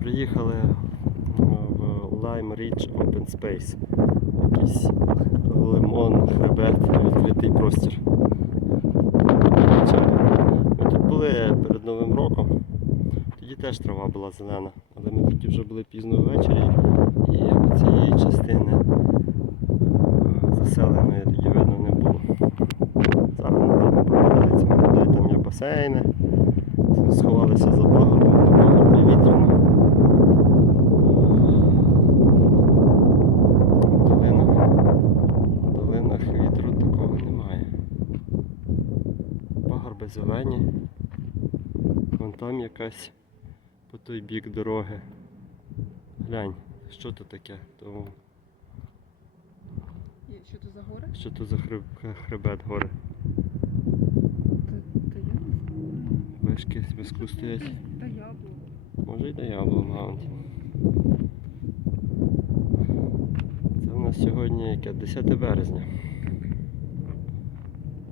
Приїхали е, в Lime Ridge Open Space. Якийсь лимон, хребет, відкритий простір. Ми тут були перед Новим роком. Тоді теж трава була зелена, але ми тоді вже були пізно ввечері і цієї частини е, заселеної тоді видно не було. Зараз наверно попадається, молодий, там є басейни. Сховалися за пагорбом, на пагорбі вітряно. Зелені. Вон там якась по той бік дороги. Глянь, що то таке? То, Що це за гори? що то за хреб, хребет гори? Та, та я не знаю. Вишки з піску стоять. Та яблуко. Може й до Ябло Це в нас сьогодні яке? 10 березня.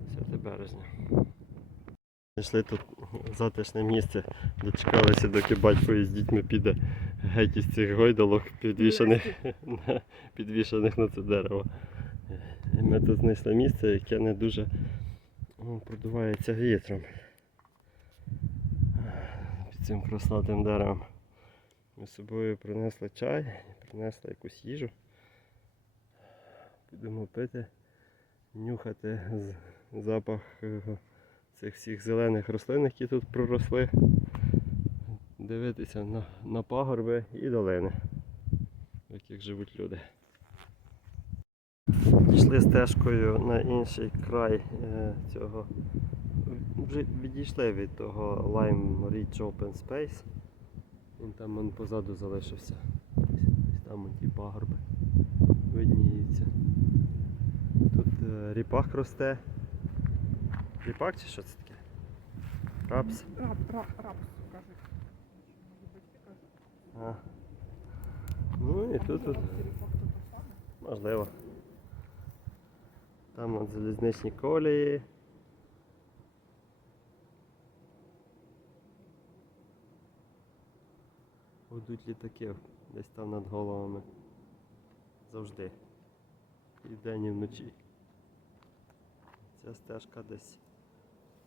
10 березня. Знайшли тут затишне місце, дочекалися, доки батько із дітьми піде геть із цих гойдалок, підвішаних, на- підвішаних на це дерево. Ми тут знайшли місце, яке не дуже ну, продувається вітром цим краснатим деревом. Ми з собою принесли чай, принесли якусь їжу. Будемо пити, нюхати запах е, цих всіх зелених рослин, які тут проросли. Дивитися на, на пагорби і долини, в яких живуть люди. Пішли стежкою на інший край е, цього вже відійшли від того Lime Ridge Open Space. Він там вон позаду залишився. Ось там вон ті пагорби видніються. Тут е, ріпак росте. Ріпак чи що це таке? Рапс. Раб, раб, рапс, кажуть. А. Ну і тут, тут можливо. Там от залізничні колії. Будуть літаки десь там над головами. Завжди. І вдень, і вночі. Ця стежка десь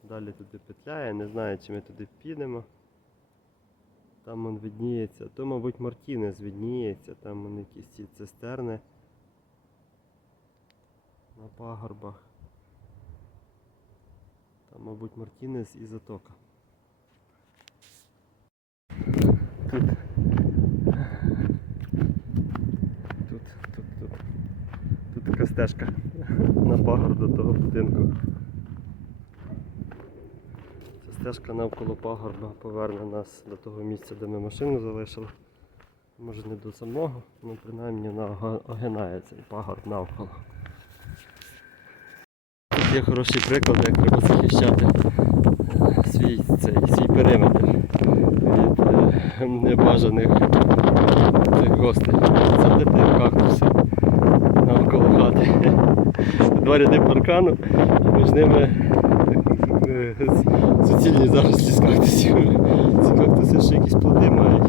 далі туди петляє, не знаю, чи ми туди підемо. Там он видніється, то, мабуть, Мартінес видніється, там вон якісь ці цистерни на пагорбах. Там, мабуть, Мартінес і затока. Тут. Тут, тут, тут. Тут така стежка на пагорб до того будинку. Ця стежка навколо пагорба поверне нас до того місця, де ми машину залишили. Може не до самого, але принаймні вона огинає цей пагорб навколо. Тут є хороший приклад, як треба захищати е, свій, цей, свій периметр від е, небажаних цих гостей. Садити кактуси навколо хати. Два ряди паркану, між ними е, суцільні зарослі з кактусів. Ці кактуси ще якісь плоди мають.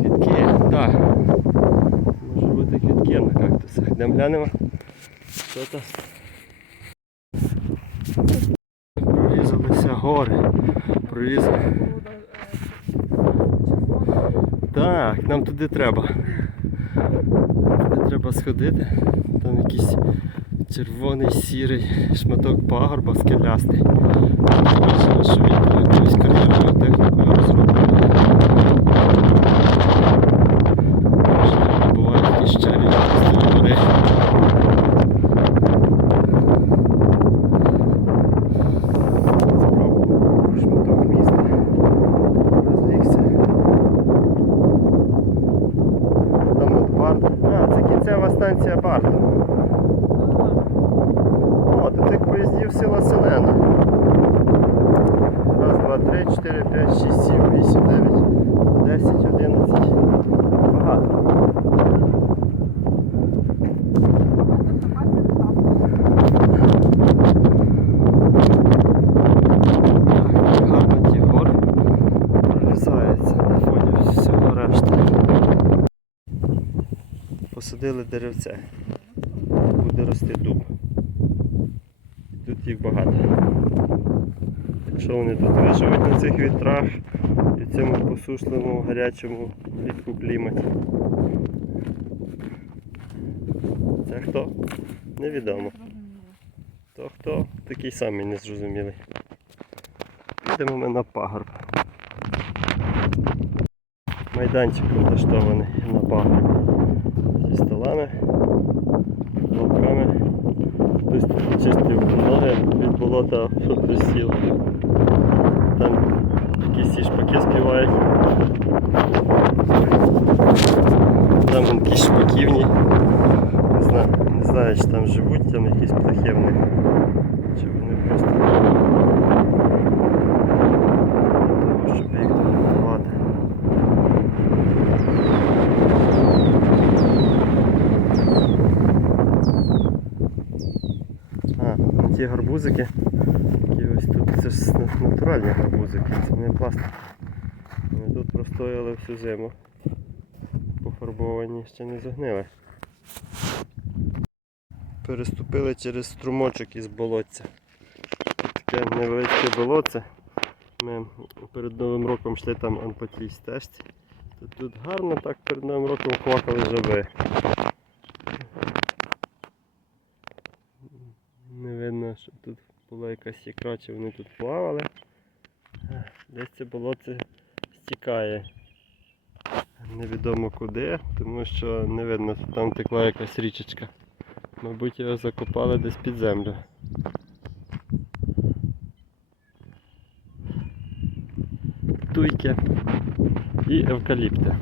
Квітки, так. Може бути квітки на кактусах. Йдемо глянемо. Що то? Прорізалися гори. Прорізали. Е. Так, нам туди треба. Туди треба сходити. Там якийсь червоний сірий шматок пагорба скелястий. відсотків сила селена. Раз, два, три, чотири, п'ять, шість, сім, вісім, дев'ять, десять, одинадцять. Багато. Посадили деревце, буде рости дуб. Їх багато. Якщо вони тут виживуть на цих вітрах і в цьому посушливому, гарячому влітку кліматі. Це хто? Невідомо. То хто такий самий незрозумілий. Підемо ми на пагорб. Майданчик влаштований на пагорбі. Зі столами, лавками. Хтось чистив ноги від болота присів. Там якісь шпаки співають. Там якісь шпаківні. Не знаю, не знаю, чи там живуть там якісь птахи. Чи вони просто для того, щоб їх там годувати. Ну гарбузики, які ось тут, це ж натуральні гарбузики, це не пластик. Вони тут простояли всю зиму. Пофарбовані, ще не загнили. Переступили через струмочок із болотця. Таке невеличке болотце. Ми перед Новим роком йшли там по стежці. Тут гарно так перед Новим роком квакали жаби. Не видно, що тут була якась ікра, чи вони тут плавали. Десь це болотце стікає. Невідомо куди, тому що не видно, там текла якась річечка. Мабуть, його закопали десь під землю. Туйки і евкаліпти.